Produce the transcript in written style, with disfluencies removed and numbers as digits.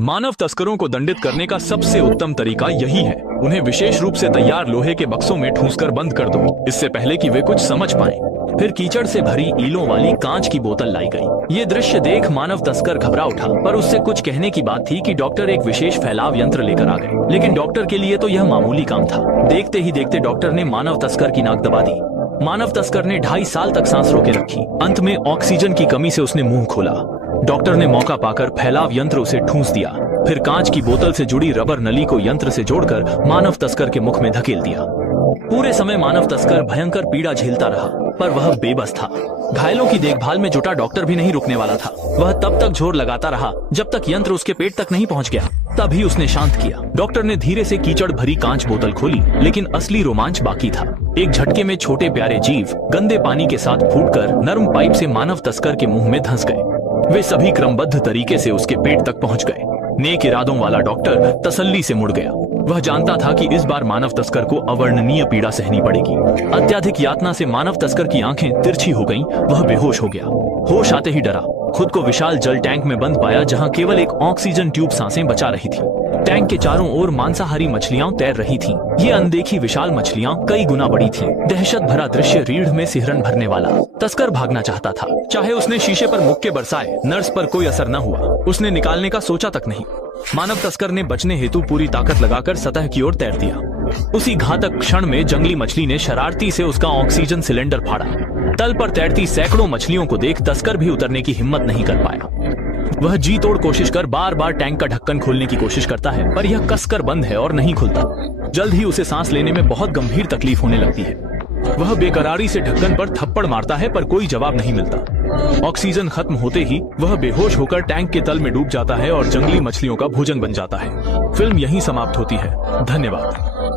मानव तस्करों को दंडित करने का सबसे उत्तम तरीका यही है, उन्हें विशेष रूप से तैयार लोहे के बक्सों में ठूंसकर बंद कर दो, इससे पहले कि वे कुछ समझ पाएं। फिर कीचड़ से भरी ईलों वाली कांच की बोतल लाई गई। ये दृश्य देख मानव तस्कर घबरा उठा, पर उससे कुछ कहने की बात थी कि डॉक्टर एक विशेष फैलाव यंत्र लेकर आ गए। लेकिन डॉक्टर के लिए तो यह मामूली काम था। देखते ही देखते डॉक्टर ने मानव तस्कर की नाक दबा दी। मानव तस्कर ने 2.5 साल तक सांस रोके रखी। अंत में ऑक्सीजन की कमी से उसने मुंह खोला। डॉक्टर ने मौका पाकर फैलाव यंत्र उसे ठूंस दिया। फिर कांच की बोतल से जुड़ी रबर नली को यंत्र से जोड़कर मानव तस्कर के मुख में धकेल दिया। पूरे समय मानव तस्कर भयंकर पीड़ा झेलता रहा, पर वह बेबस था। घायलों की देखभाल में जुटा डॉक्टर भी नहीं रुकने वाला था। वह तब तक जोर लगाता रहा जब तक यंत्र उसके पेट तक नहीं पहुंच गया। तभी उसने शांत किया। डॉक्टर ने धीरे से कीचड़ भरी कांच बोतल खोली, लेकिन असली रोमांच बाकी था। एक झटके में छोटे प्यारे जीव गंदे पानी के साथ फूटकर नरम पाइप से मानव तस्कर के मुंह में धंस गए। वे सभी क्रमबद्ध तरीके से उसके पेट तक पहुंच गए। नेक इरादों वाला डॉक्टर तसल्ली से मुड़ गया। वह जानता था कि इस बार मानव तस्कर को अवर्णनीय पीड़ा सहनी पड़ेगी। अत्यधिक यातना से मानव तस्कर की आंखें तिरछी हो गईं। वह बेहोश हो गया। होश आते ही डरा। खुद को विशाल जल टैंक में बंद पाया, जहां केवल एक ऑक्सीजन ट्यूब सांसें बचा रही थी। टैंक के चारों ओर मांसाहारी मछलियां तैर रही थीं। ये अनदेखी विशाल मछलियां कई गुना बड़ी थीं। दहशत भरा दृश्य रीढ़ में सिहरन भरने वाला। तस्कर भागना चाहता था। चाहे उसने शीशे पर मुक्के बरसाए, नर्स पर कोई असर न हुआ। उसने निकालने का सोचा तक नहीं। मानव तस्कर ने बचने हेतु पूरी ताकत लगाकर सतह की ओर तैर दिया। उसी घातक क्षण में जंगली मछली ने शरारती से उसका ऑक्सीजन सिलेंडर फाड़ा। तल पर तैरती सैकड़ों मछलियों को देख तस्कर भी उतरने की हिम्मत नहीं कर पाया। वह जी तोड़ कोशिश कर बार बार टैंक का ढक्कन खोलने की कोशिश करता है, पर यह कसकर बंद है और नहीं खुलता। जल्द ही उसे सांस लेने में बहुत गंभीर तकलीफ होने लगती है। वह बेकरारी से ढक्कन पर थप्पड़ मारता है, पर कोई जवाब नहीं मिलता। ऑक्सीजन खत्म होते ही वह बेहोश होकर टैंक के तल में डूब जाता है और जंगली मछलियों का भोजन बन जाता है। फिल्म यहीं समाप्त होती है। धन्यवाद।